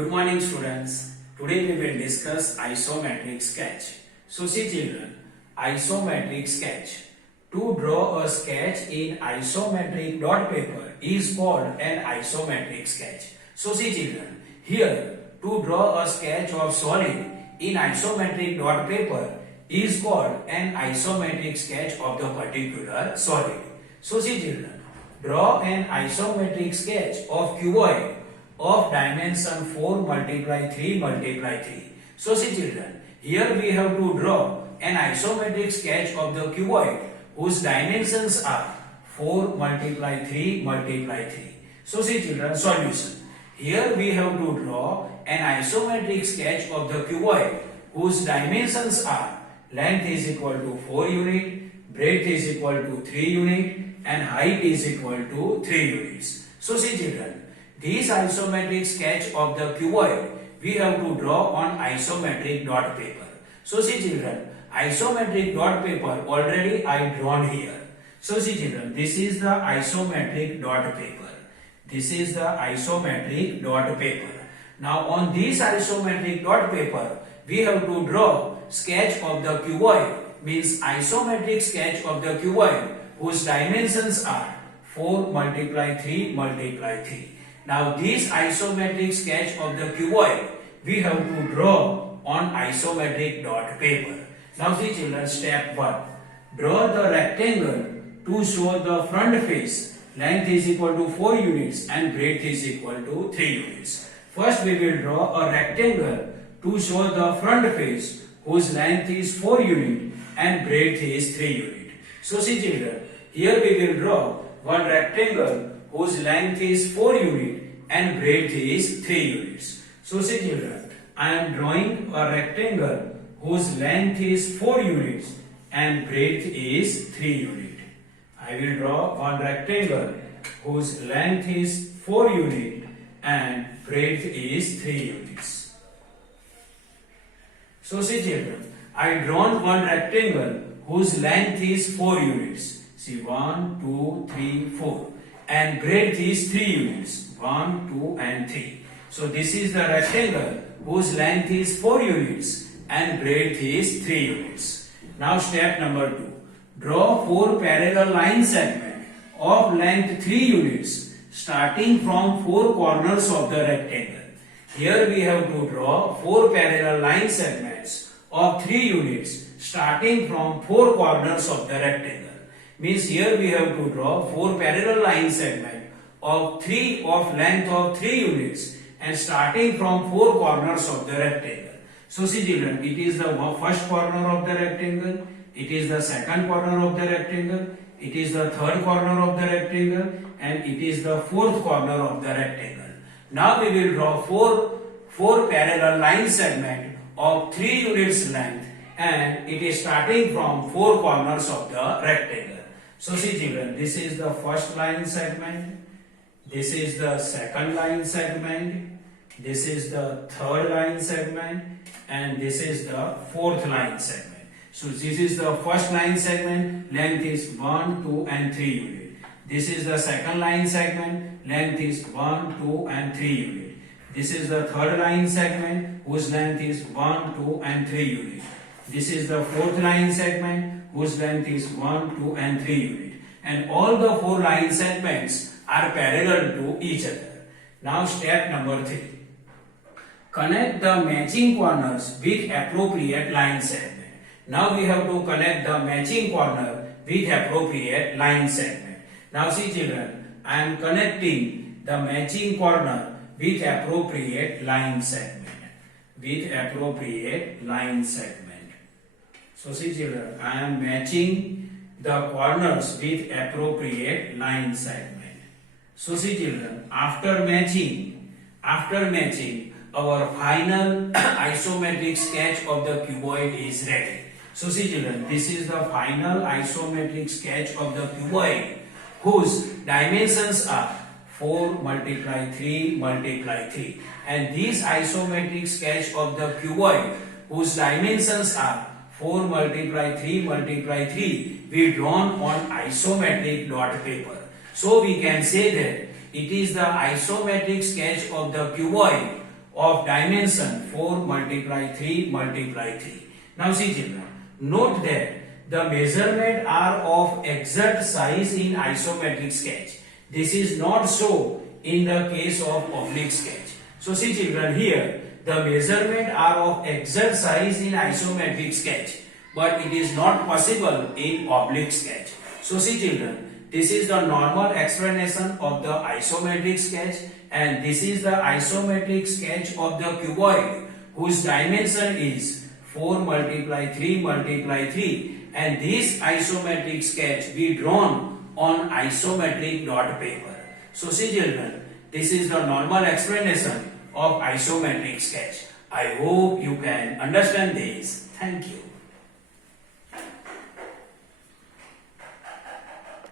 Good morning, students. Today we will discuss isometric sketch. So see children, isometric sketch. To draw a sketch in isometric dot paper is called an isometric sketch. So see children, here to draw a sketch of solid in isometric dot paper is called an isometric sketch of the particular solid. So see children, draw an isometric sketch of cuboid of dimension 4 multiply 3 multiply 3. So see children, here we have to draw an isometric sketch of the cuboid whose dimensions are 4 multiply 3 multiply 3. So see children, solution. Here we have to draw an isometric sketch of the cuboid whose dimensions are length is equal to 4 unit, breadth is equal to 3 unit and height is equal to 3 units. So see children, this isometric sketch of the cuboid we have to draw on isometric dot paper. So see children, isometric dot paper already I drawn here. So see children, this is the isometric dot paper. This is the isometric dot paper. Now on this isometric dot paper we have to draw sketch of the cuboid, means isometric sketch of the cuboid whose dimensions are 4 multiply 3 multiply 3. Now this isometric sketch of the cuboid we have to draw on isometric dot paper. Now see children, step 1. Draw the rectangle to show the front face. Length is equal to 4 units and breadth is equal to 3 units. First we will draw a rectangle to show the front face whose length is 4 units and breadth is 3 units. So see children, here we will draw one rectangle whose length is 4 units and breadth is 3 units. So see children, I am drawing a rectangle whose length is 4 units and breadth is 3 units. I will draw one rectangle whose length is 4 units and breadth is 3 units. So see children, I drawn one rectangle whose length is 4 units. See 1, 2, 3, 4 and breadth is 3 units. 1, 2 and 3. So this is the rectangle whose length is 4 units and breadth is 3 units. Now step number 2. Draw 4 parallel line segments of length 3 units starting from 4 corners of the rectangle. Here we have to draw 4 parallel line segments of 3 units starting from 4 corners of the rectangle. Means here we have to draw 4 parallel line segments of length of 3 units and starting from 4 corners of the rectangle. So see children, it is the first corner of the rectangle, it is the second corner of the rectangle, it is the third corner of the rectangle and it is the fourth corner of the rectangle. Now we will draw 4 parallel line segment of 3 units length and it is starting from 4 corners of the rectangle. So see children, this is the first line segment, this is the second line segment, this is the third line segment and this is the fourth line segment. So this is the first line segment, length is 1, 2 and 3 units. This is the second line segment, length is 1, 2 and 3 units. This is the third line segment whose length is 1, 2 and 3 units. This is the fourth line segment whose length is 1, 2 and 3 units. And all the 4 line segments are parallel to each other. Now step number 3. Connect the matching corners with appropriate line segment. Now we have to connect the matching corner with appropriate line segment. Now see children, I am connecting the matching corner with appropriate line segment. With appropriate line segment. So see children, I am matching the corners with appropriate line segment. So see children, after matching our final isometric sketch of the cuboid is ready. So see children, this is the final isometric sketch of the cuboid whose dimensions are 4 multiply 3 multiply 3 and this isometric sketch of the cuboid whose dimensions are 4 multiply 3 multiply 3 we drawn on isometric dot paper. So we can say that it is the isometric sketch of the cuboid of dimension 4 multiply 3 multiply 3. Now see children, note that the measurement are of exact size in isometric sketch. This is not so in the case of oblique sketch. So see children, here the measurement are of exact size in isometric sketch, but it is not possible in oblique sketch. So see children, this is the normal explanation of the isometric sketch, and this is the isometric sketch of the cuboid whose dimension is 4 multiply 3 multiply 3, and this isometric sketch be drawn on isometric dot paper. So see children, this is the normal explanation of isometric sketch. I hope you can understand this. Thank you.